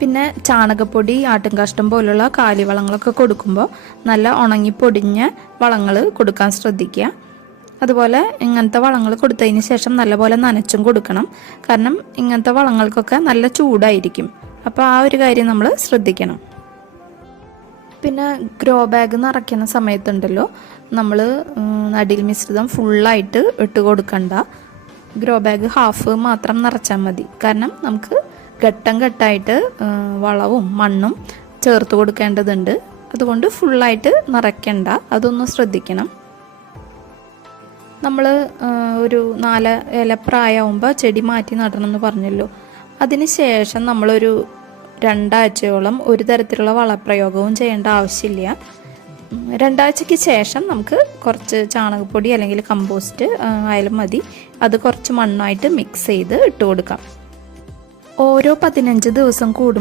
പിന്നെ ചാണകപ്പൊടി, ആട്ടുംകാഷ്ടം പോലുള്ള കാലിവളങ്ങളൊക്കെ കൊടുക്കുമ്പോൾ നല്ല ഉണങ്ങി പൊടിഞ്ഞ വളങ്ങൾ കൊടുക്കാൻ ശ്രദ്ധിക്കുക. അതുപോലെ ഇങ്ങനത്തെ വളങ്ങൾ കൊടുത്തതിന് ശേഷം നല്ലപോലെ നനച്ചും കൊടുക്കണം. കാരണം ഇങ്ങനത്തെ വളങ്ങൾക്കൊക്കെ നല്ല ചൂടായിരിക്കും. അപ്പോൾ ആ ഒരു കാര്യം നമ്മൾ ശ്രദ്ധിക്കണം. പിന്നെ ഗ്രോ ബാഗ് നിറയ്ക്കുന്ന സമയത്തുണ്ടല്ലോ, നമ്മൾ നടീൽ മിശ്രിതം ഫുള്ളായിട്ട് ഇട്ട് കൊടുക്കണ്ട. ഗ്രോ ബാഗ് ഹാഫ് മാത്രം നിറച്ചാൽ മതി. കാരണം നമുക്ക് ഘട്ടം ഘട്ടമായിട്ട് വളവും മണ്ണും ചേർത്ത് കൊടുക്കേണ്ടതുണ്ട്. അതുകൊണ്ട് ഫുള്ളായിട്ട് നിറയ്ക്കണ്ട, അതൊന്ന് ശ്രദ്ധിക്കണം. നമ്മൾ ഒരു 4 ഇല പ്രായമാകുമ്പോൾ ചെടി മാറ്റി നടണമെന്ന് പറഞ്ഞല്ലോ. അതിന് ശേഷം നമ്മളൊരു 2 ആഴ്ചയോളം ഒരു തരത്തിലുള്ള വളപ്രയോഗവും ചെയ്യേണ്ട ആവശ്യമില്ല. 2 ആഴ്ചയ്ക്ക് ശേഷം നമുക്ക് കുറച്ച് ചാണകപ്പൊടി അല്ലെങ്കിൽ കമ്പോസ്റ്റ് ആയാലും മതി, അത് കുറച്ച് മണ്ണായിട്ട് മിക്സ് ചെയ്ത് ഇട്ട് കൊടുക്കാം. ഓരോ 15 ദിവസം കൂടുമ്പോൾ